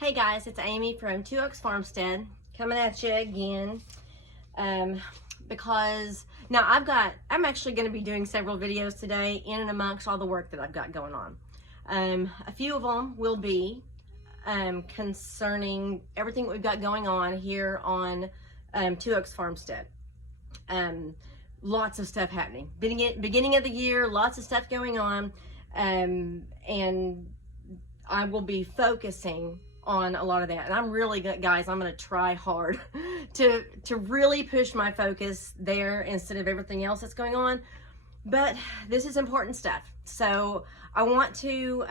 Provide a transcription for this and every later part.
Hey guys, it's Amy from Two Oaks Farmstead coming at you again. Because now I'm actually going to be doing several videos today in and amongst all the work that I've got going on. A few of them will be concerning everything that we've got going on here on Two Oaks Farmstead. Lots of stuff happening. Beginning of the year, lots of stuff going on, and I will be focusing on a lot of that. And I'm really good, guys, I'm going to try hard to really push my focus there instead of everything else that's going on. But this is important stuff. So I want to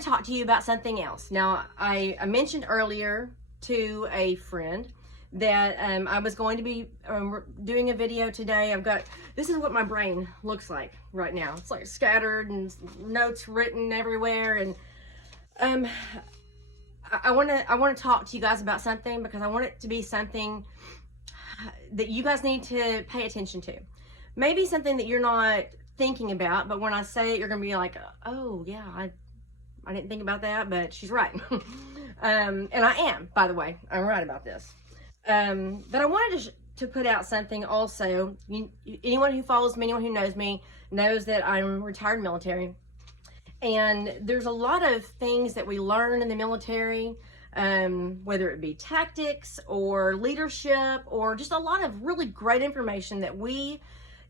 talk to you about something else. Now, I mentioned earlier to a friend that I was going to be doing a video today. This is what my brain looks like right now. It's like scattered and notes written everywhere, and I want to talk to you guys about something because I want it to be something that you guys need to pay attention to. Maybe something that you're not thinking about, but when I say it, you're going to be like, oh yeah, I didn't think about that, but she's right. And I am, by the way, I'm right about this. But I wanted to put out something also. Anyone who follows me, anyone who knows me, knows that I'm retired military. And there's a lot of things that we learn in the military, whether it be tactics or leadership or just a lot of really great information that we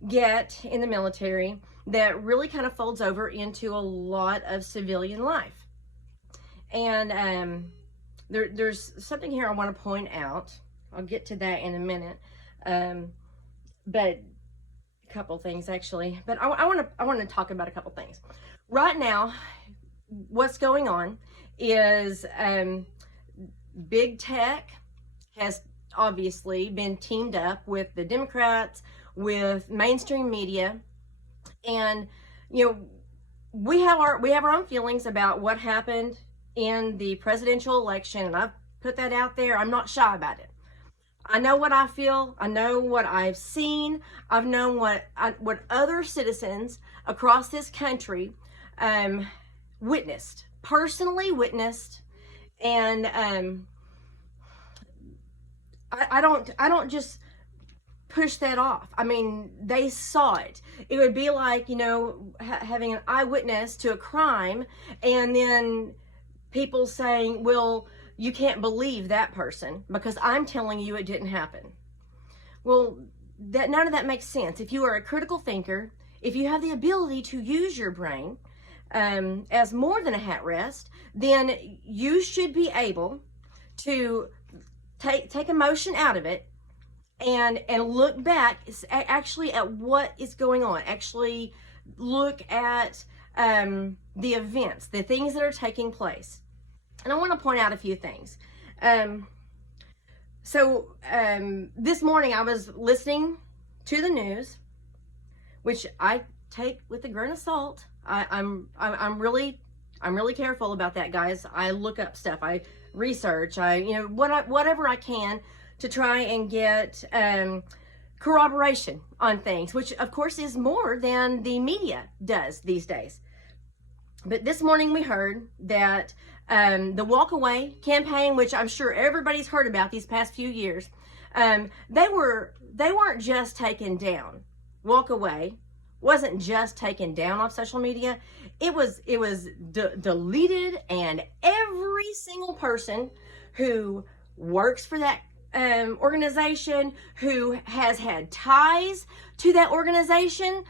get in the military that really kind of folds over into a lot of civilian life. And there's something here I want to point out. I'll get to that in a minute. But a couple things actually. But I want to talk about a couple things. Right now, what's going on is big tech has obviously been teamed up with the Democrats, with mainstream media, and we have our own feelings about what happened in the presidential election, and I've put that out there. I'm not shy about it. I know what I feel. I know what I've seen. I've known what other citizens across this country personally witnessed, and I don't just push that off. I mean, they saw it. It would be like, having an eyewitness to a crime, and then people saying, well, you can't believe that person because I'm telling you it didn't happen. Well, none of that makes sense. If you are a critical thinker, if you have the ability to use your brain as more than a hat rest, then you should be able to take emotion out of it and look back actually at what is going on. Actually look at the events, the things that are taking place. And I want to point out a few things. This morning I was listening to the news, which I take with a grain of salt. I'm really careful about that, guys. I look up stuff. I research. Whatever I can to try and get corroboration on things, which of course is more than the media does these days. But this morning we heard that the Walk Away campaign, which I'm sure everybody's heard about these past few years, they weren't just taken down. Walk Away wasn't just taken down off social media. It was deleted, and every single person who works for that organization, who has had ties to that organization,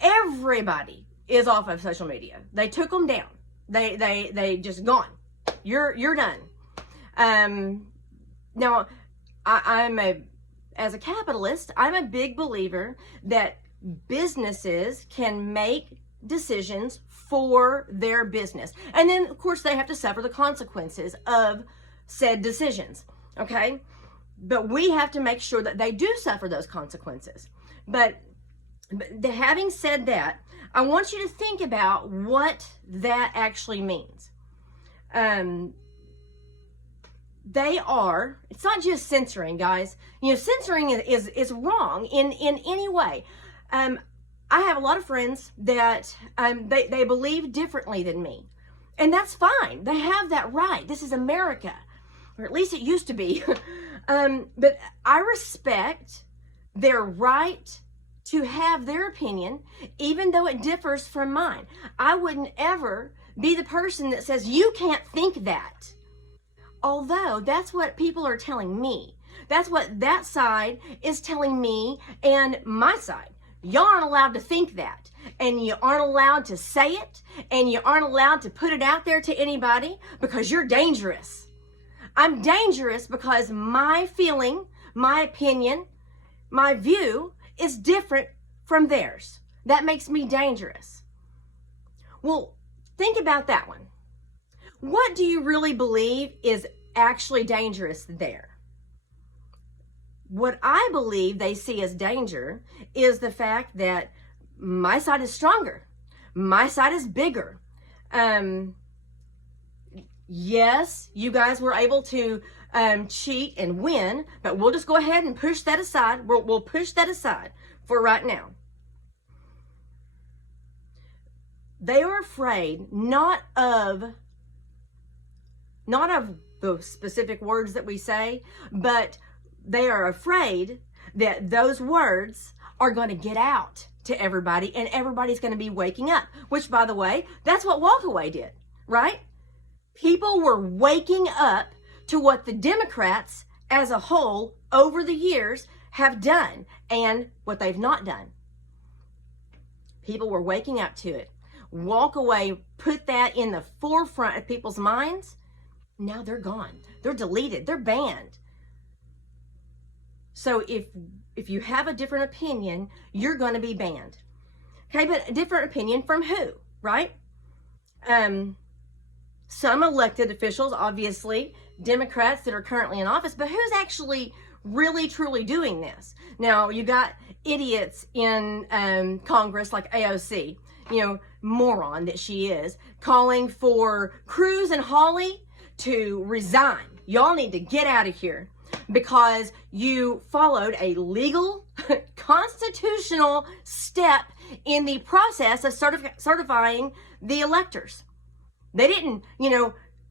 everybody is off of social media. They took them down. They just gone. You're done. Now, as a capitalist, I'm a big believer that businesses can make decisions for their business, and then of course they have to suffer the consequences of said decisions. Okay, but we have to make sure that they do suffer those consequences. But having said that, I want you to think about what that actually means. It's not just censoring, guys. Censoring is wrong in any way. I have a lot of friends that they believe differently than me. And that's fine. They have that right. This is America, or at least it used to be. But I respect their right to have their opinion, even though it differs from mine. I wouldn't ever be the person that says, you can't think that. Although that's what people are telling me. That's what that side is telling me and my side. Y'all aren't allowed to think that. And you aren't allowed to say it. And you aren't allowed to put it out there to anybody because you're dangerous. I'm dangerous because my feeling, my opinion, my view is different from theirs. That makes me dangerous. Well, think about that one. What do you really believe is actually dangerous there? What I believe they see as danger is the fact that my side is stronger. My side is bigger. Yes, you guys were able to cheat and win, but we'll just go ahead and push that aside. We'll push that aside for right now. They are afraid not of the specific words that we say, but they are afraid that those words are going to get out to everybody and everybody's going to be waking up, which, by the way, that's what Walkaway did, right? People were waking up to what the Democrats as a whole over the years have done and what they've not done. People were waking up to it. Walkaway put that in the forefront of people's minds. Now they're gone. They're deleted. They're banned. So if you have a different opinion, you're going to be banned. Okay, but a different opinion from who, right? Some elected officials, obviously, Democrats that are currently in office, but who's actually really, truly doing this? Now, you got idiots in Congress like AOC, moron that she is, calling for Cruz and Hawley to resign. Y'all need to get out of here because you followed a legal, constitutional step in the process of certifying the electors. They didn't,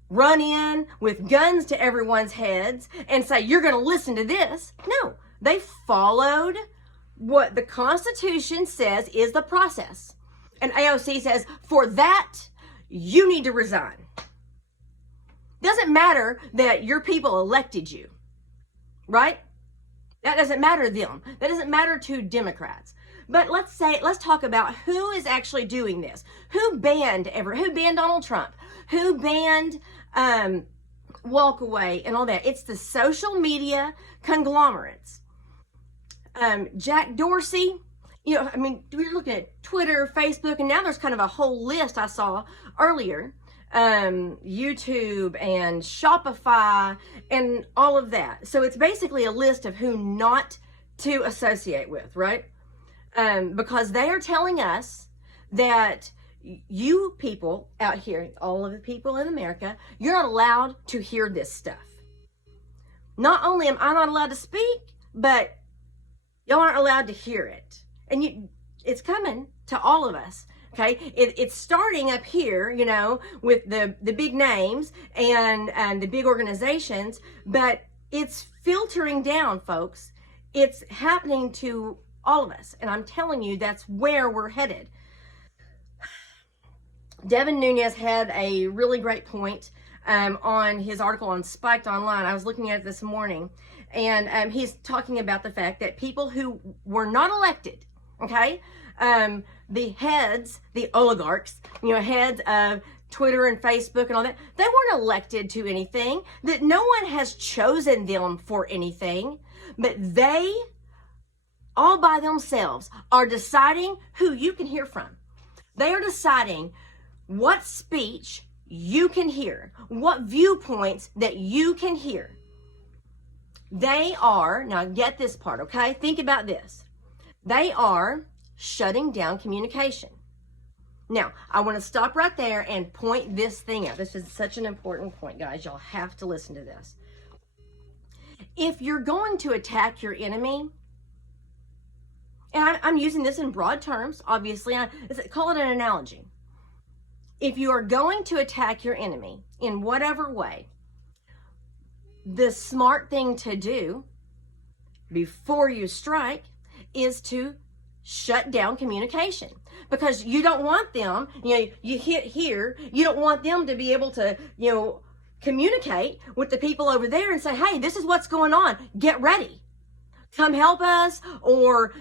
run in with guns to everyone's heads and say, you're going to listen to this. No, they followed what the Constitution says is the process. And AOC says, for that, you need to resign. Doesn't matter that your people elected you, right? That doesn't matter to them. That doesn't matter to Democrats. But let's talk about who is actually doing this. Who banned Donald Trump? Who banned Walkaway and all that? It's the social media conglomerates. Jack Dorsey, we're looking at Twitter, Facebook, and now there's kind of a whole list I saw earlier. YouTube and Shopify and all of that. So it's basically a list of who not to associate with, right? Because they are telling us that you people out here, all of the people in America, you're not allowed to hear this stuff. Not only am I not allowed to speak, but y'all aren't allowed to hear it. And it's coming to all of us. Okay, it's starting up here, with the big names and the big organizations, but it's filtering down, folks. It's happening to all of us, and I'm telling you, that's where we're headed. Devin Nunes had a really great point on his article on Spiked Online. I was looking at it this morning, and he's talking about the fact that people who were not elected, okay, the heads, the oligarchs, heads of Twitter and Facebook and all that, they weren't elected to anything, that no one has chosen them for anything, but they all by themselves are deciding who you can hear from. They are deciding what speech you can hear, what viewpoints that you can hear. They are, now get this part, okay? Think about this. They are shutting down communication. Now, I want to stop right there and point this thing out. This is such an important point, guys. Y'all have to listen to this. If you're going to attack your enemy, and I'm using this in broad terms, obviously, call it an analogy. if you are going to attack your enemy in whatever way, the smart thing to do before you strike is to shut down communication, because you don't want them, you hit here, you don't want them to be able to, communicate with the people over there and say, hey, this is what's going on, get ready, come help us, or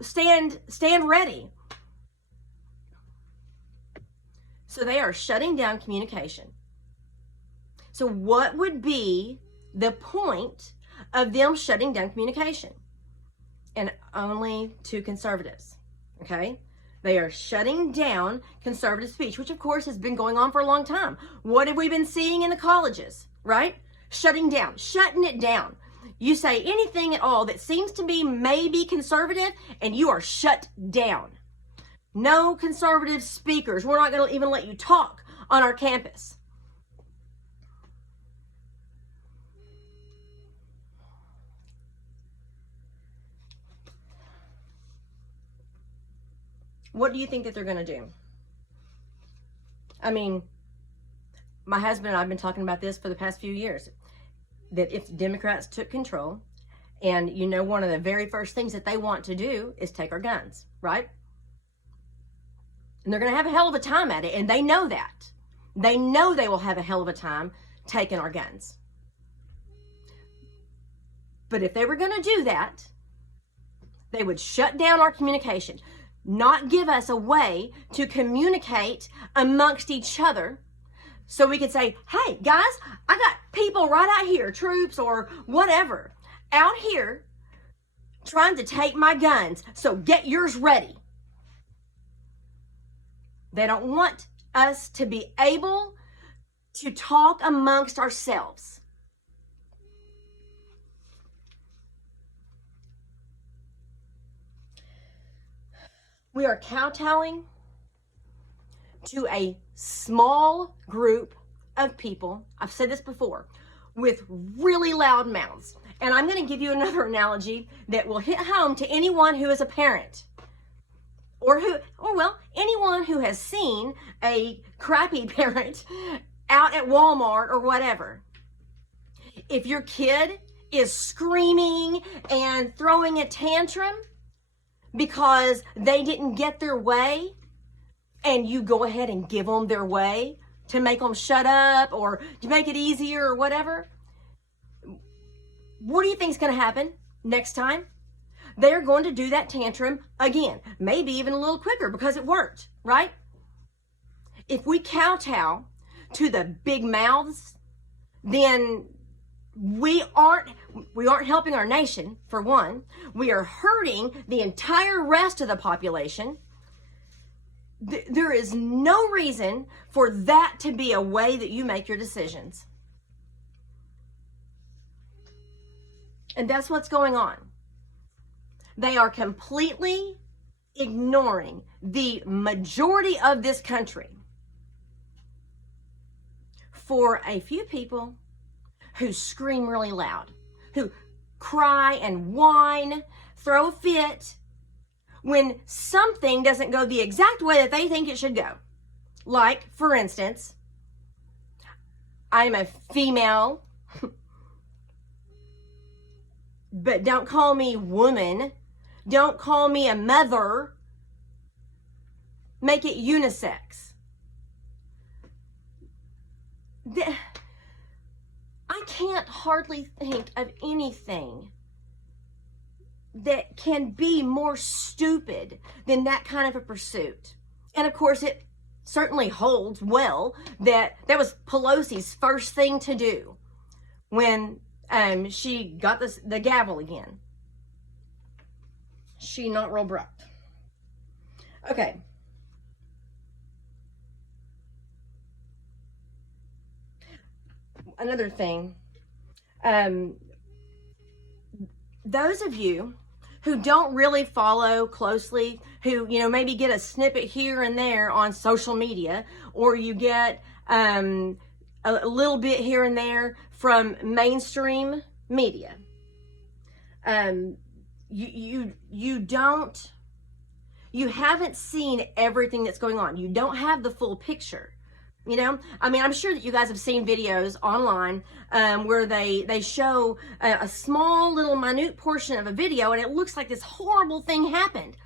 stand ready. So they are shutting down communication. So what would be the point of them shutting down communication? And only to conservatives, okay? They are shutting down conservative speech, which of course has been going on for a long time. What have we been seeing in the colleges, right? Shutting it down. You say anything at all that seems to be maybe conservative and you are shut down. No conservative speakers. We're not going to even let you talk on our campus. What do you think that they're going to do? I mean, my husband and I have been talking about this for the past few years, that if the Democrats took control, and one of the very first things that they want to do is take our guns, right? And they're going to have a hell of a time at it, and they know that. They know they will have a hell of a time taking our guns. But if they were going to do that, they would shut down our communication, not give us a way to communicate amongst each other, so we could say, hey guys, I got people right out here, troops or whatever, out here trying to take my guns, so get yours ready. They don't want us to be able to talk amongst ourselves. We are kowtowing to a small group of people, I've said this before, with really loud mouths. And I'm going to give you another analogy that will hit home to anyone who is a parent, or anyone who has seen a crappy parent out at Walmart or whatever. If your kid is screaming and throwing a tantrum because they didn't get their way, and you go ahead and give them their way to make them shut up or to make it easier or whatever, what do you think is going to happen next time? They're going to do that tantrum again, maybe even a little quicker because it worked, right? If we kowtow to the big mouths, then we aren't helping our nation, for one. We are hurting the entire rest of the population. There is no reason for that to be a way that you make your decisions. And that's what's going on. They are completely ignoring the majority of this country for a few people who scream really loud, who cry and whine, throw a fit when something doesn't go the exact way that they think it should go. Like, for instance, I'm a female, but don't call me woman. Don't call me a mother. Make it unisex. I can't hardly think of anything that can be more stupid than that kind of a pursuit. And of course, it certainly holds well that was Pelosi's first thing to do when she got the gavel again. She not real bright. Okay. Another thing, those of you who don't really follow closely, who, maybe get a snippet here and there on social media, or you get a little bit here and there from mainstream media, you You haven't seen everything that's going on. You don't have the full picture. You know, I mean, I'm sure that you guys have seen videos online where they show a small little minute portion of a video and it looks like this horrible thing happened.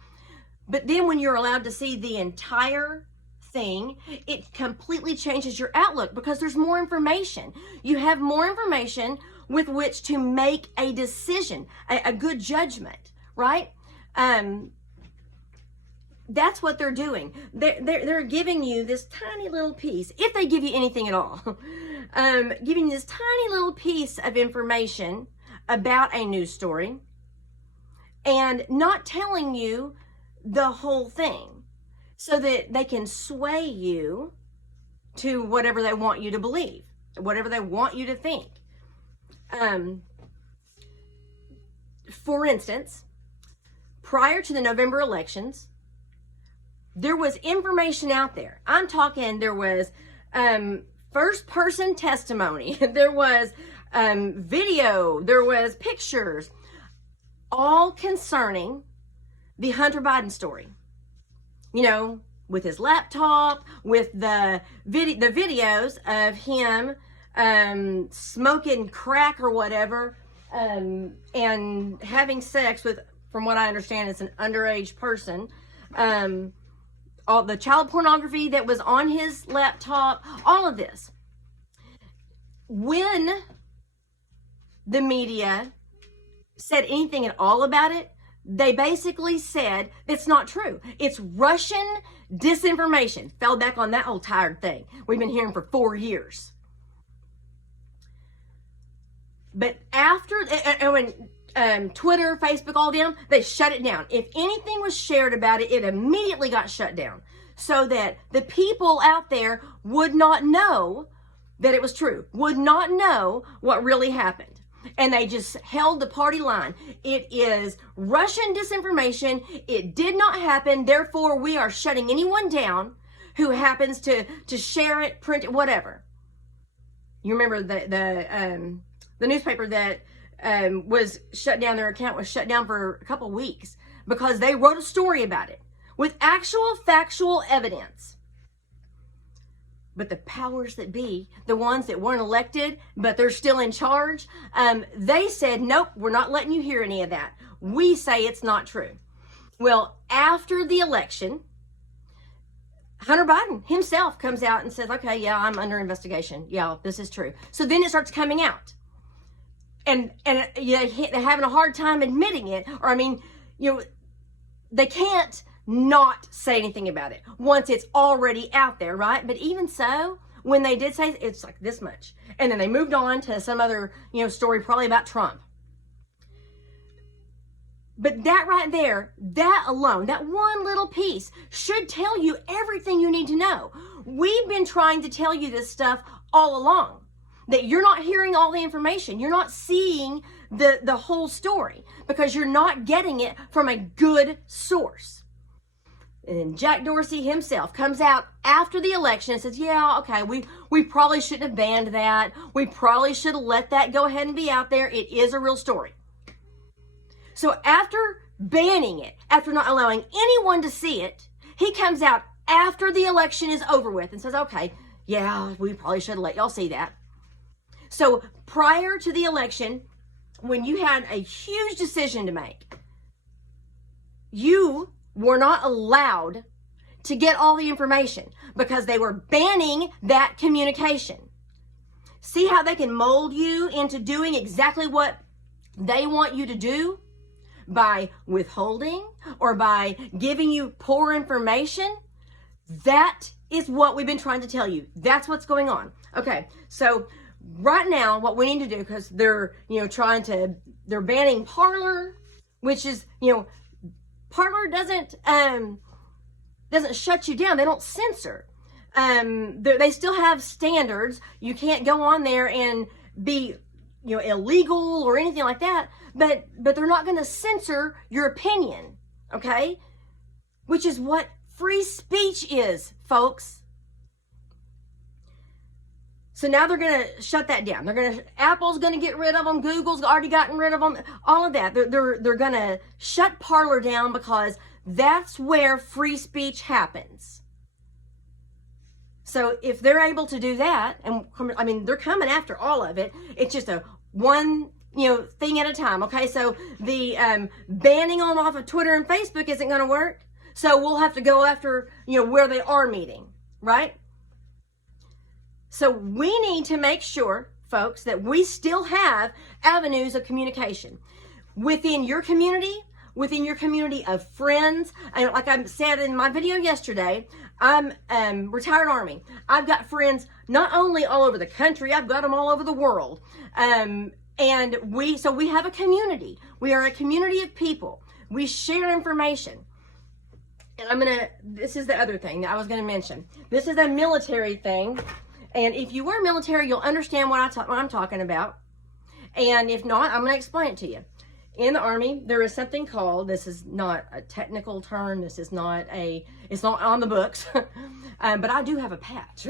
But then when you're allowed to see the entire thing, it completely changes your outlook because there's more information. You have more information with which to make a decision, a good judgment, right? That's what they're doing. They're giving you this tiny little piece, if they give you anything at all, giving you this tiny little piece of information about a news story and not telling you the whole thing so that they can sway you to whatever they want you to believe, whatever they want you to think. For instance, prior to the November elections, there was information out there. I'm talking, there was first person testimony, there was video, there was pictures, all concerning the Hunter Biden story. You know, with his laptop, with the videos of him smoking crack or whatever, and having sex with, from what I understand, it's an underage person. All the child pornography that was on his laptop, all of this. When the media said anything at all about it, they basically said it's not true. It's Russian disinformation. Fell back on that old tired thing we've been hearing for 4 years. But after, and when Twitter, Facebook, all them, they shut it down. If anything was shared about it, it immediately got shut down so that the people out there would not know that it was true, would not know what really happened. And they just held the party line. It is Russian disinformation. It did not happen. Therefore, we are shutting anyone down who happens to share it, print it, whatever. You remember the newspaper that was shut down, their account was shut down for a couple weeks because they wrote a story about it with actual factual evidence. But the powers that be, the ones that weren't elected, but they're still in charge, they said, nope, we're not letting you hear any of that. We say it's not true. Well, after the election, Hunter Biden himself comes out and says, okay, yeah, I'm under investigation. Yeah, this is true. So then it starts coming out. And yeah, they're having a hard time admitting it. Or, I mean, you know, they can't not say anything about it once it's already out there, right? But even so, when they did say it's like this much, and then they moved on to some other, you know, story probably about Trump. But that right there, that alone, that one little piece should tell you everything you need to know. We've been trying to tell you this stuff all along, that you're not hearing all the information. You're not seeing the whole story because you're not getting it from a good source. And Jack Dorsey himself comes out after the election and says, yeah, okay, we probably shouldn't have banned that. We probably should have let that go ahead and be out there. It is a real story. So after banning it, after not allowing anyone to see it, he comes out after the election is over with and says, okay, yeah, we probably should have let y'all see that. So prior to the election, when you had a huge decision to make, you were not allowed to get all the information because they were banning that communication. See how they can mold you into doing exactly what they want you to do by withholding or by giving you poor information? That is what we've been trying to tell you. That's what's going on. Okay, so right now, what we need to do, because they're, you know, they're banning Parler, which is, you know, Parler doesn't shut you down. They don't censor. They still have standards. You can't go on there and be, you know, illegal or anything like that. But they're not going to censor your opinion, okay? Which is what free speech is, folks. So now they're going to shut that down. Apple's going to get rid of them. Google's already gotten rid of them. All of that. They're going to shut Parler down because That's where free speech happens. So if they're able to do that, and I mean, they're coming after all of it, it's just a one, thing at a time. Okay, so the banning them off of Twitter and Facebook isn't going to work. So we'll have to go after, where they are meeting, right? So we need to make sure, folks, that we still have avenues of communication within your community of friends. And like I said in my video yesterday, I'm retired Army. I've got friends not only all over the country, I've got them all over the world. And we have a community. We are a community of people. We share information. And this is the other thing that I was going to mention. This is a military thing. And if you were military, you'll understand what I'm talking about. And if not, I'm going to explain it to you. In the Army, there is something called, this is not a technical term, it's not on the books, but I do have a patch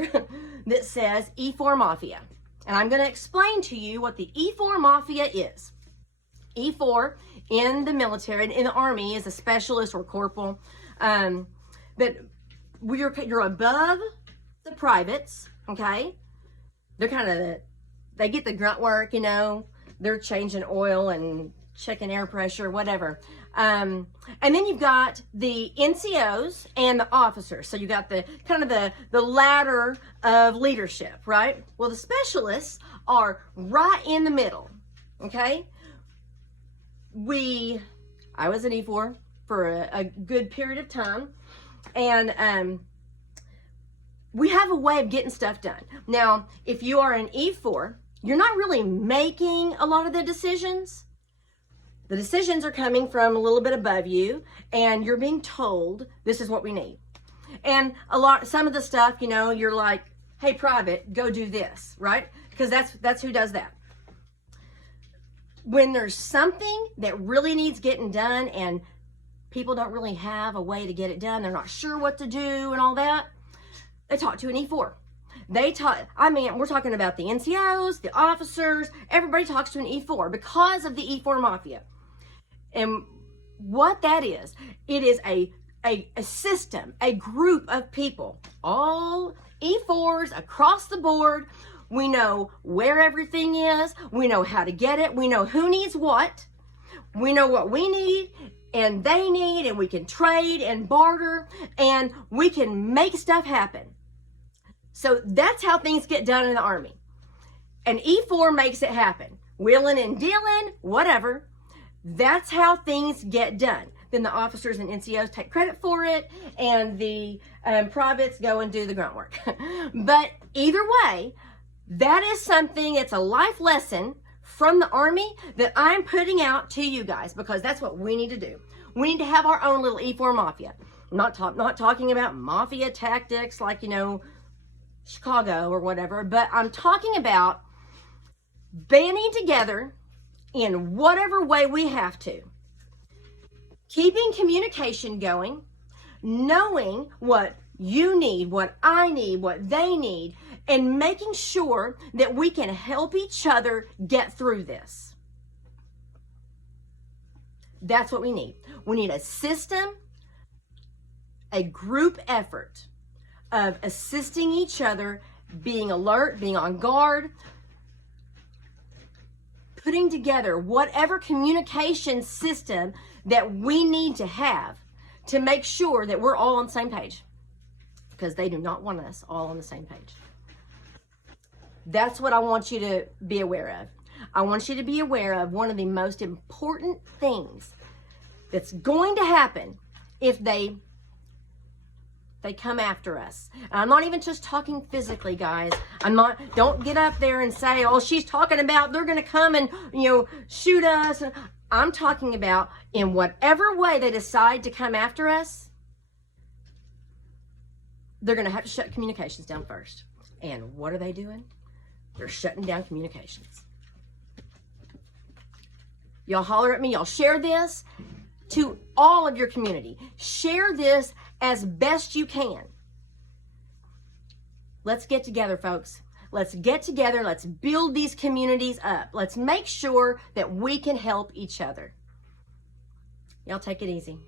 that says E4 Mafia. And I'm going to explain to you what the E4 Mafia is. E4 in the military, in the Army, is a specialist or corporal. But you're above the privates, okay? They're they get the grunt work, they're changing oil and checking air pressure, whatever. And then you've got the NCOs and the officers. So you got the ladder of leadership, right? Well, the specialists are right in the middle, okay? I was an E4 for a good period of time, and we have a way of getting stuff done. Now, if you are an E4, you're not really making a lot of the decisions. The decisions are coming from a little bit above you, and you're being told this is what we need. And some of the stuff, you're like, hey, private, go do this, right? Because that's who does that. When there's something that really needs getting done and people don't really have a way to get it done, they're not sure what to do and all that, they talk to an E4. We're talking about the NCOs, the officers, everybody talks to an E4 because of the E4 Mafia. And what that is, it is a system, a group of people, all E4s across the board. We know where everything is. We know how to get it. We know who needs what. We know what we need and they need, and we can trade and barter, and we can make stuff happen. So that's how things get done in the Army. And E4 makes it happen. Wheeling and dealing, whatever. That's how things get done. Then the officers and NCOs take credit for it, and the privates go and do the grunt work. But either way, that is something, it's a life lesson from the Army that I'm putting out to you guys, because that's what we need to do. We need to have our own little E4 Mafia. I'm not talking about mafia tactics like, Chicago or whatever, but I'm talking about banding together in whatever way we have to. Keeping communication going, knowing what you need, what I need, what they need, and making sure that we can help each other get through this. That's what we need. We need a system, a group effort of assisting each other, being alert, being on guard, putting together whatever communication system that we need to have to make sure that we're all on the same page, because they do not want us all on the same page. That's what I want you to be aware of. I want you to be aware of one of the most important things that's going to happen if they come after us. And I'm not even just talking physically, guys. Don't get up there and say, oh, she's talking about they're going to come and, shoot us. I'm talking about in whatever way they decide to come after us, they're going to have to shut communications down first. And what are they doing? They're shutting down communications. Y'all holler at me. Y'all share this to all of your community. Share this as best you can. Let's get together, folks. Let's get together. Let's build these communities up. Let's make sure that we can help each other. Y'all take it easy.